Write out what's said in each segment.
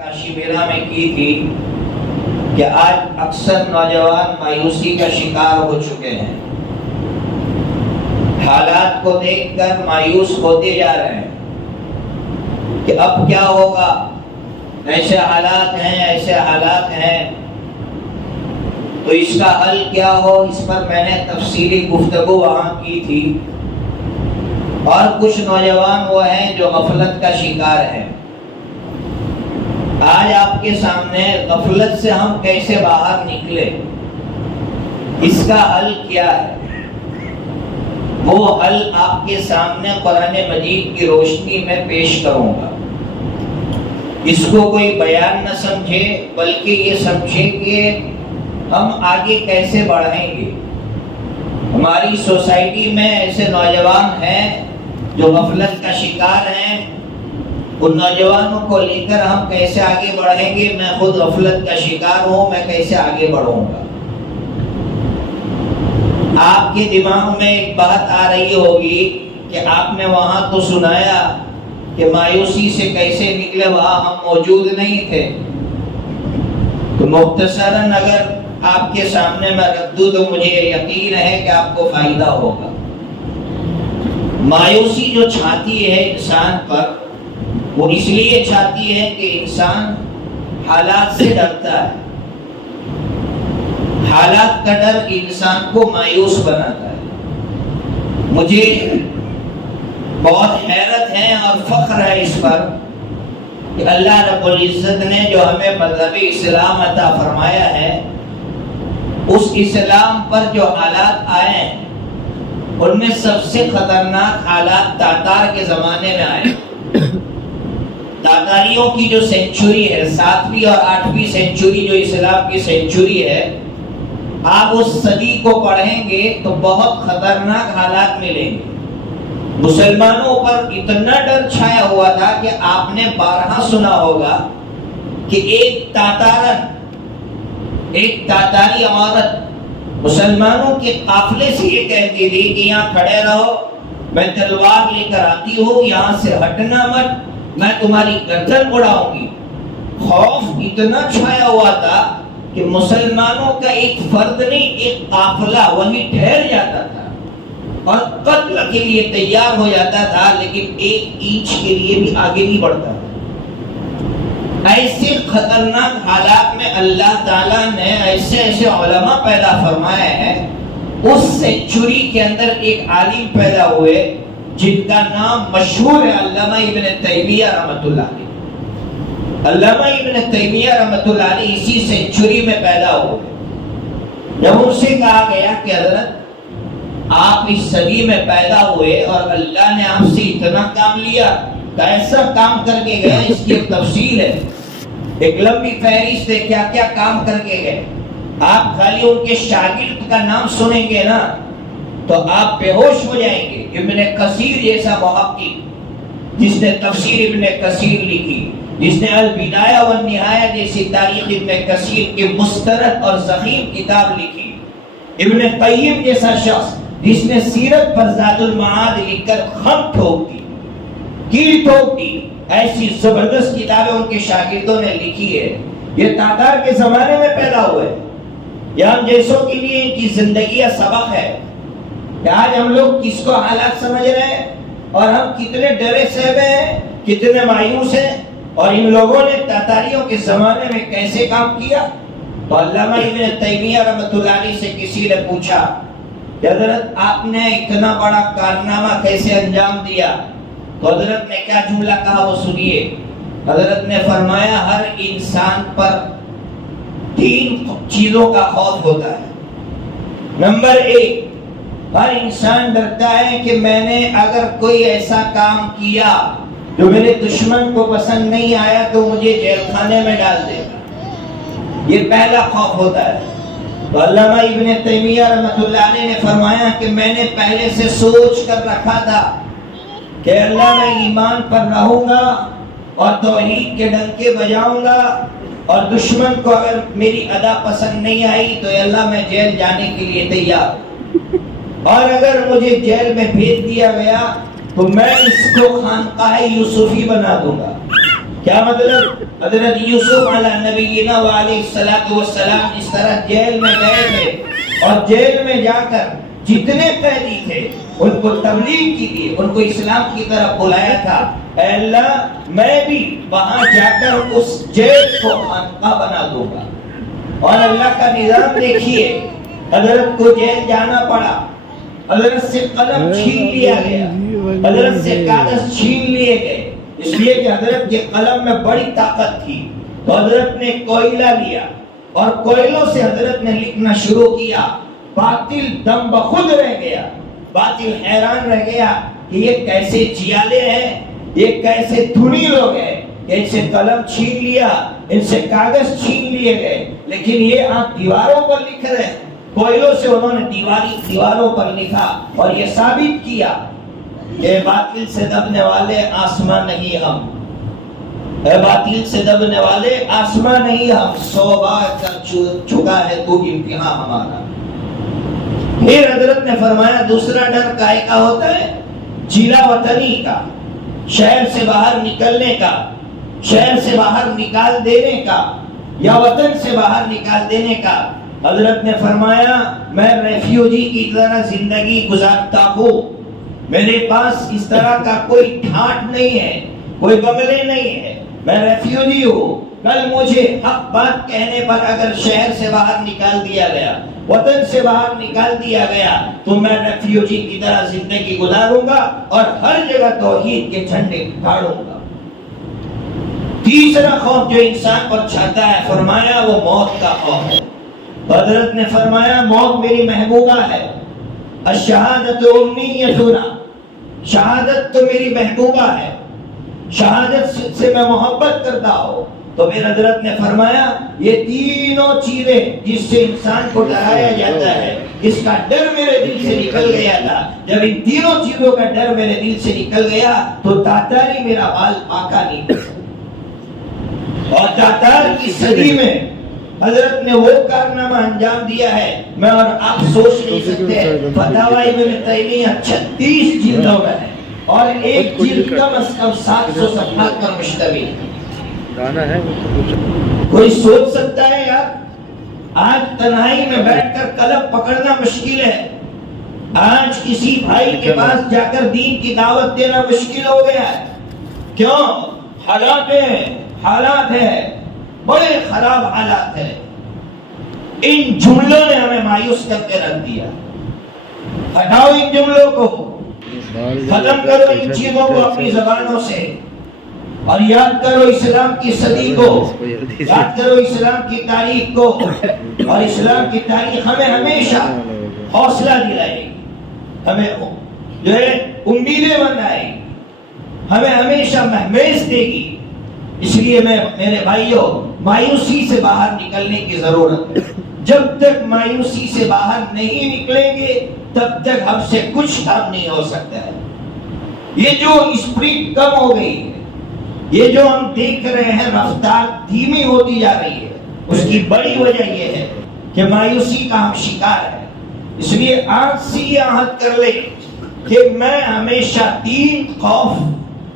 کاشمیرا میں کی تھی کہ آج اکثر نوجوان مایوسی کا شکار ہو چکے ہیں، حالات کو دیکھ کر مایوس ہوتے جا رہے ہیں کہ اب کیا ہوگا، ایسے حالات ہیں تو اس کا حل کیا ہو۔ اس پر میں نے تفصیلی گفتگو وہاں کی تھی، اور کچھ نوجوان وہ ہیں جو غفلت کا شکار ہیں۔ آج آپ کے سامنے غفلت سے ہم کیسے باہر نکلے، اس کا حل کیا ہے، وہ حل آپ کے سامنے قرآن مجید کی روشنی میں پیش کروں گا۔ اس کو کوئی بیان نہ سمجھے، بلکہ یہ سمجھے کہ ہم آگے کیسے بڑھیں گے۔ ہماری سوسائٹی میں ایسے نوجوان ہیں جو غفلت کا شکار ہیں، ان نوجوانوں کو لے کر ہم کیسے آگے بڑھیں گے۔ میں خود غفلت کا شکار ہوں، میں کیسے آگے بڑھوں گا۔ آپ کے دماغ میں ایک بات آ رہی ہوگی کہ آپ نے وہاں تو سنایا کہ مایوسی سے کیسے نکلے، وہاں ہم موجود نہیں تھے۔ تو مختصراً اگر آپ کے سامنے میں رکھ دوں تو مجھے یقین ہے کہ آپ کو فائدہ ہوگا۔ مایوسی جو چھاتی ہے انسان پر، وہ اس لیے چھاتی ہے کہ انسان حالات سے ڈرتا ہے۔ حالات کا ڈر انسان کو مایوس بناتا ہے۔ مجھے بہت حیرت ہے اور فخر ہے اس پر کہ اللہ رب العزت نے جو ہمیں مذہب اسلام عطا فرمایا ہے، اس اسلام پر جو حالات آئے ہیں ان میں سب سے خطرناک حالات تاتار کے زمانے میں آئے۔ تاتاریوں کی جو سینچوری ہے، 7ویں اور 8ویں سینچوری جو اسلام کی سینچوری ہے، آپ اس صدی کو پڑھیں گے تو بہت خطرناک حالات ملیں گے۔ مسلمانوں پر اتنا ڈر چھایا ہوا تھا کہ آپ نے بارہا سنا ہوگا کہ ایک تاتاری عورت مسلمانوں کے قافلے سے یہ کہتی تھی کہ یہاں کھڑے رہو، میں تلوار لے کر آتی ہوں، یہاں سے ہٹنا مت، میں تمہاری گردن اڑاؤں گی۔ خوف اتنا چھایا ہوا تھا کہ مسلمانوں کا ایک فرد نہیں، ایک قافلہ وہیں ٹھہر جاتا تھا اور قتل کے لیے تیار ہو جاتا تھا، لیکن ایک اینچ کے لیے بھی آگے نہیں بڑھتا تھا۔ ایسے خطرناک حالات میں اللہ تعالیٰ نے ایسے علماء پیدا فرمائے ہیں۔ اس سینچوری کے اندر ایک عالم پیدا ہوئے جن کا نام مشہور ہے، علامہ ابن تیمیہ رحمۃ اللہ علیہ۔ علامہ ابن تیمیہ رحمۃ اللہ علیہ اسی سینچوری میں پیدا ہوئے۔ جب ان سے کہا گیا کہ حضرت آپ اس صدی میں پیدا ہوئے اور اللہ نے آپ سے اتنا کام لیا، کیسا کام کر کے گئے، اس کی ایک تفصیل ہے، ایک لمبی فہرست ہے کیا کیا کام کر کے گئے۔ آپ خالی ان کے شاگرد کا نام سنیں گے نا تو آپ بے ہوش ہو جائیں گے۔ ابن کثیر جیسا محقق جس نے تفسیر ابن کثیر لکھی، جس نے البدایہ والنہایہ جیسی تاریخ ابن کثیر کی مسترد اور ضخیم کتاب لکھی، ابن قیم جیسا شخص جس نے سیرت پر زاد المعاد لکھ کر خم ٹھوک دی، کیل ٹھوک دی، ایسی زبردست کتابیں ان کے شاگردوں نے لکھی ہے۔ یہ تاتار کے زمانے میں پیدا ہوئے۔ یہ ہم جیسوں کے لیے ان کی زندگی سبق ہے کہ آج ہم لوگ کس کو حالات سمجھ رہے ہیں اور ہم کتنے ڈرے سہمے ہیں، کتنے مایوس ہیں، اور ان لوگوں نے تاتاریوں کے زمانے میں کیسے کام کیا۔ تو علامہ ابن تیمیہ رحمۃ اللہ علیہ سے کسی نے پوچھا کہ حضرت آپ نے اتنا بڑا کارنامہ کیسے انجام دیا؟ تو حضرت نے کیا جملہ کہا وہ سنیے۔ حضرت نے فرمایا ہر انسان پر 3 چیزوں کا خوف ہوتا ہے۔ نمبر 1، ہر انسان ڈرتا ہے کہ میں نے اگر کوئی ایسا کام کیا جو میرے دشمن کو پسند نہیں آیا تو مجھے جیل خانے میں ڈال دے گا، یہ پہلا خوف ہوتا ہے۔ تو علامہ ابن تیمیہ رحمۃ اللہ علیہ نے فرمایا کہ میں نے پہلے سے سوچ کر رکھا تھا کہ اللہ میں ایمان پر رہوں گا اور توحید کے ڈنکے بجاؤں گا، اور دشمن کو اگر میری ادا پسند نہیں آئی تو اللہ میں جیل جانے کے لیے تیار ہوں، اور اگر مجھے جیل میں بھیج دیا گیا تو میں اس کو خانقاہ یوسفی بنا دوں گا۔ کیا مطلب؟ حضرت یوسف علیہ نبینا علیہ الصلوۃ والسلام جس طرح جیل میں گئے تھے اور جیل میں جا کر جتنے قیدی تھے ان کو تبلیغ کی تھی، ان کو اسلام کی طرف بلایا تھا، اے اللہ میں بھی وہاں جا کر اس جیل کو خانقاہ بنا دوں گا۔ اور اللہ کا نظام دیکھیے، حضرت کو جیل جانا پڑا، حضرت سے قلم چھین لیا گیا، حضرت سے کاغذ چھین لیے گئے، اس لیے کہ حضرت کے قلم میں بڑی طاقت تھی۔ تو حضرت نے کوئلہ لیا اور کوئلوں سے حضرت نے لکھنا شروع کیا۔ باطل دم بخود رہ گیا، باطل حیران رہ گیا کہ یہ کیسے جیالے ہیں، یہ کیسے دھنی لوگ ہیں کہ ان سے قلم چھین لیا، ان سے کاغذ چھین لیے گئے، لیکن یہ آپ دیواروں پر لکھ رہے ہیں۔ کوئلوں سے انہوں نے دیواروں پر لکھا اور یہ ثابت کیا کہ باطل سے دبنے والے آسمان نہیں ہم، اے باطل سے دبنے والے آسمان نہیں ہم، 100 بار کر چکا ہے تو امتحان ہمارا۔ پھر حضرت نے فرمایا دوسرا ڈر کائے کا ہوتا ہے؟ جیلا وطنی کا، شہر سے باہر نکلنے کا، شہر سے باہر نکال دینے کا یا وطن سے باہر نکال دینے کا۔ حضرت نے فرمایا میں ریفیوجی کی طرح زندگی گزارتا ہوں، میرے پاس اس طرح کا کوئی ٹھاٹ نہیں ہے، کوئی بنگلے نہیں ہے، میں ریفیوجی ہوں۔ کل مجھے حق بات کہنے پر اگر شہر سے باہر نکال دیا گیا، وطن سے باہر نکال دیا گیا تو میں ریفیوجی کی طرح زندگی گزاروں گا اور ہر جگہ توحید کے جھنڈے گاڑوں گا۔ تیسرا خوف جو انسان پر چھاتا ہے، فرمایا وہ موت کا خوف ہے۔ حضرت نے فرمایا موت میری محبوبہ ہے، الشہادت امنیتنا، شہادت تو میری محبوبہ ہے، شہادت سے میں محبت کرتا ہوں۔ تو پھر حضرت نے فرمایا یہ تینوں چیزیں جس سے انسان کو ڈرایا جاتا ہے، اس کا ڈر میرے دل سے نکل گیا تھا۔ جب ان تینوں چیزوں کا ڈر میرے دل سے نکل گیا تو داتاری میرا بال پاکا نہیں، اور داتار کی صدی میں حضرت نے وہ کارنامہ انجام دیا ہے میں اور آپ سوچ نہیں سکتے۔ فتاوی ابن تیمیہ 36 جلدوں میں ہے اور ایک جلد کم از کم 700 صفحات پر مشتمل ہے۔ کوئی سوچ سکتا ہے یار آج تنہائی میں بیٹھ کر قلم پکڑنا مشکل ہے، آج کسی بھائی کے پاس جا کر دین کی دعوت دینا مشکل ہو گیا ہے۔ کیوں؟ حالات ہے، بڑے خراب حالات ہے۔ ان جملوں نے ہمیں مایوس کر کے رکھ دیا۔ ہٹاؤ ان جملوں کو، ختم کرو ان چیزوں کو اپنی زبانوں سے، اور یاد کرو اسلام کی صدی کو، یاد کرو اسلام کی تاریخ کو، اور اسلام کی تاریخ ہمیں ہمیشہ حوصلہ دلائے گی، ہمیں جو ہے امیدیں بنائے گی، ہمیں ہمیشہ مہمیز دے گی۔ اس لیے میں میرے بھائیوں مایوسی سے باہر نکلنے کی ضرورت ہے۔ جب تک مایوسی سے باہر نہیں نکلیں گے تب تک ہم سے کچھ کام نہیں ہو سکتا ہے۔ یہ جو اسپرٹ کم ہو گئی ہے، یہ جو ہم دیکھ رہے ہیں رفتار دھیمی ہوتی جا رہی ہے، اس کی بڑی وجہ یہ ہے کہ مایوسی کا ہم شکار ہیں۔ اس لیے آج سے یہ عہد کر لیں کہ میں ہمیشہ 3 خوف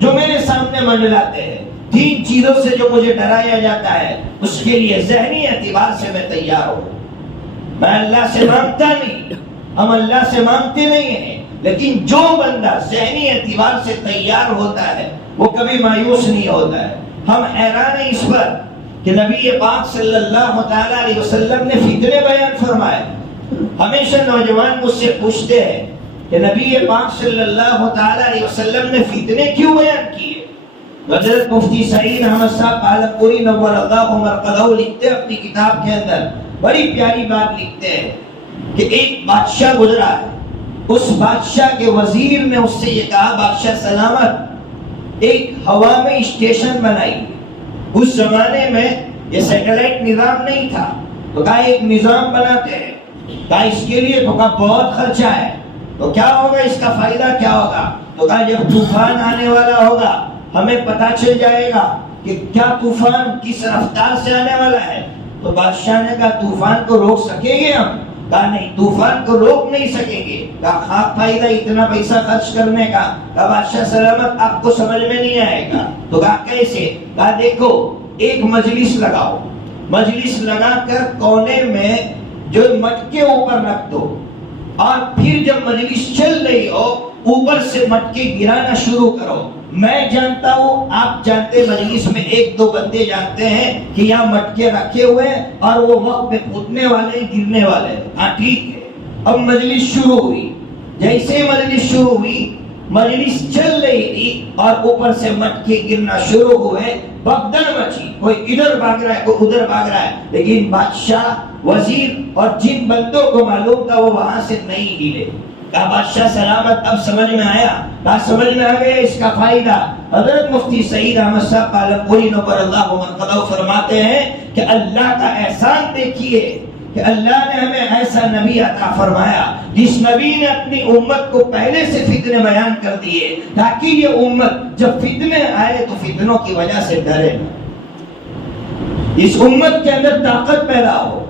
جو میرے سامنے منڈلاتے ہیں، 3 چیزوں سے جو مجھے ڈرایا جاتا ہے، اس کے لیے ذہنی اعتبار سے میں تیار ہوں۔ میں اللہ سے مانگتا نہیں، ہم اللہ سے مانگتے نہیں ہیں، لیکن جو بندہ ذہنی اعتبار سے تیار ہوتا ہے وہ کبھی مایوس نہیں ہوتا ہے۔ ہم حیران ہیں اس پر کہ نبی پاک صلی اللہ تعالی علیہ وسلم نے فتنے بیان فرمائے۔ ہمیشہ نوجوان مجھ سے پوچھتے ہیں کہ نبی پاک صلی اللہ تعالی علیہ وسلم نے فتنے کیوں بیان کیے؟ حضرت مفتی سعید احمد صاحب عالمپوری نور اللہ مرقدہ لکھتے ہیں اپنی کتاب کے اندر، بڑی پیاری بات لکھتے ہیں کہ ایک بادشاہ گزرا ہے، اس بادشاہ کے وزیر نے اس سے یہ کہا بادشاہ سلامت، ایک ہوا میں اسٹیشن بنائی۔ اس زمانے میں یہ سیٹلائٹ نظام نہیں تھا، تو کہا ایک نظام بناتے ہیں، کہا اس کے لیے تو کہا بہت خرچہ ہے، تو کیا ہوگا اس کا فائدہ کیا ہوگا؟ تو کہا جب طوفان آنے والا ہوگا ہمیں پتا چل جائے گا کہ کیا طوفان کس رفتار سے آنے والا ہے۔ تو بادشاہ نے کہا طوفان کو روک سکیں گے ہم؟ کہا نہیں، طوفان کو روک نہیں سکیں گے. کہا خاک فائدہ اتنا پیسہ خرچ کرنے کا. کہا بادشاہ سلامت آپ کو سمجھ میں نہیں آئے گا. تو کہا کیسے؟ کہا دیکھو ایک مجلس لگاؤ، مجلس لگا کر کونے میں جو مٹکے اوپر رکھ دو، اور پھر جب مجلس چل رہی ہو اوپر سے مٹکے گرانا شروع کرو. میں جانتا ہوں، آپ جانتے، مجلس میں ایک دو بندے جانتے ہیں کہ یہاں مٹکے رکھے ہوئے ہیں اور وہ وقت میں کودنے والے گرنے والے. ہاں ٹھیک ہے. اب مجلس شروع ہوئی. جیسے مجلس شروع ہوئی، مجلس چل رہی تھی اور اوپر سے مٹکے گرنا شروع ہوئے. بغدر مچی، کوئی ادھر بھاگ رہا ہے کوئی ادھر بھاگ رہا ہے، لیکن بادشاہ، وزیر اور جن بندوں کو معلوم تھا وہ وہاں سے نہیں ہلے. کہا بادشاہ سلامت اب سمجھ میں آیا؟ کہا سمجھ میں آ گیا اس کا فائدہ. حضرت مفتی سعید احمد صاحب عالمپوری نور اللہ منقدہ فرماتے ہیں کہ اللہ کا احسان دیکھیے کہ اللہ نے ہمیں ایسا نبی عطا فرمایا جس نبی نے اپنی امت کو پہلے سے فتنے بیان کر دیے تاکہ یہ امت جب فتنے آئے تو فتنوں کی وجہ سے ڈرے نہ. اس امت کے اندر طاقت پیدا ہو،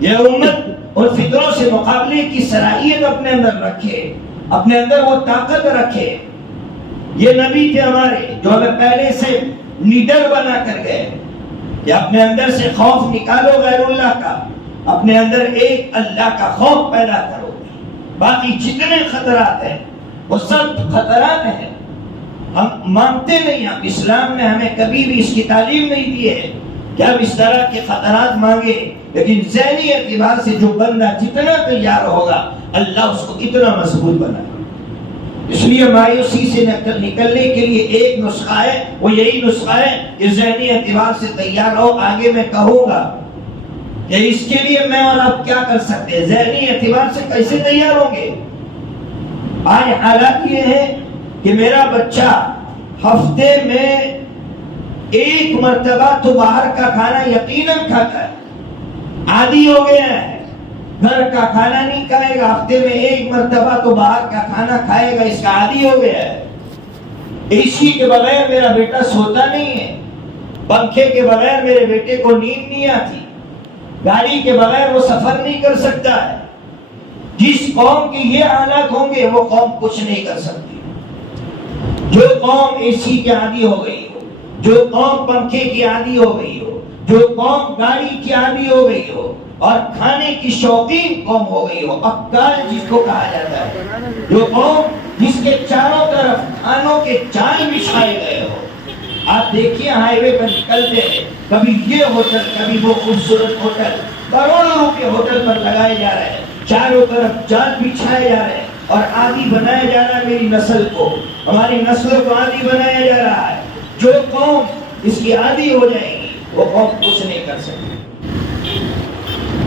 یہ امت اور فتنوں سے مقابلے کی صلاحیت اپنے اندر رکھے، اپنے اندر وہ طاقت رکھے. یہ نبی تھے ہمارے جو ہمیں پہلے سے لیڈر بنا کر گئے کہ اپنے اندر سے خوف نکالو غیر اللہ کا، اپنے اندر ایک اللہ کا خوف پیدا کرو. باقی جتنے خطرات ہیں وہ سب خطرات ہیں، ہم مانتے نہیں. ہم اسلام نے ہمیں کبھی بھی اس کی تعلیم نہیں دی ہے کہ ہم اس طرح کے خطرات مانگے. لیکن ذہنی اعتبار سے جو بندہ جتنا تیار ہوگا اللہ اس کو اتنا مضبوط بنائے. اس لیے مایوسی سے نکلنے کے لیے ایک نسخہ ہے، وہ یہی نسخہ ہے کہ ذہنی اعتبار سے تیار ہو. آگے میں کہوں گا کہ اس کے لیے میں اور آپ کیا کر سکتے ہیں، ذہنی اعتبار سے کیسے تیار ہوں گے. آج حالات یہ ہے کہ میرا بچہ ہفتے میں ایک مرتبہ تو باہر کا کھانا یقیناً کھاتا ہے، عادی ہو گیا ہے. گھر کا کھانا نہیں کھائے گا، ہفتے میں ایک مرتبہ تو باہر کا کھانا کھائے گا، اس کا عادی ہو گیا ہے. اے سی کے بغیر میرا بیٹا سوتا نہیں ہے، پنکھے کے بغیر میرے بیٹے کو نیند نہیں آتی، گاڑی کے بغیر وہ سفر نہیں کر سکتا ہے. جس قوم کے یہ حالات ہوں گے وہ قوم کچھ نہیں کر سکتی. جو قوم اے سی کے عادی ہو گئی ہو، جو قوم پنکھے کی عادی ہو گئی ہو، جو قوم گاڑی کی عادی ہو گئی ہو اور کھانے کی شوقین قوم ہو گئی ہو، اکال جس کو کہا جاتا ہے، جو قوم جس کے چاروں طرف کھانوں کے جال بچھائے گئے ہو. آپ دیکھیے ہائی وے پر نکلتے ہیں، کبھی یہ ہوٹل کبھی وہ خوبصورت ہوٹل، کروڑوں روپے ہوٹل پر لگائے جا رہے ہیں، چاروں طرف جال بچھائے جا رہے ہیں اور عادی بنایا جا رہا ہے میری نسل کو، ہماری نسلوں کو عادی بنایا جا رہا ہے. جو قوم اس کی عادی ہو جائے گی وہ قوم کچھ نہیں کر سکتی.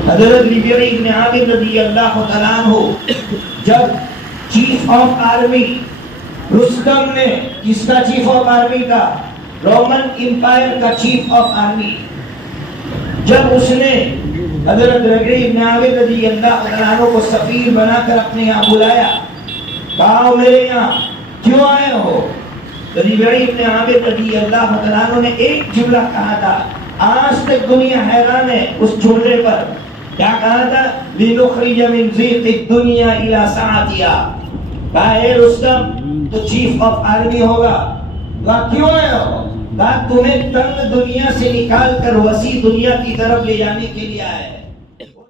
حضرت ربیعی ابن عامر رضی اللہ تعالیٰ عنہ جب چیف آف آرمی رستم نے، کس کا چیف آف آرمی کا؟ رومن امپائر کا چیف آف آرمی، جب اس نے حضرت ربیعی ابن عامر رضی اللہ تعالیٰ عنہ کو سفیر بنا کر اپنے یہاں بلایا، کہا میرے یہاں کیوں آئے ہو؟ ربیعی ابن عامر رضی اللہ تعالیٰ عنہ نے ایک جملہ کہا تھا، آج تک دنیا حیران ہے اس جملے پر. کیا کہا تھا؟ لِنُخْرِجَ مِنْ ضِيقِ الدُّنْيَا إِلَى سَعَتِهَا. کہا اے رستم تو چیف آف آرمی ہوگا. کہا کیوں آئے ہو؟ کہا تمہیں تنگ دنیا سے نکال کر وسیع دنیا کی طرف لے جانے کے لیے آئے.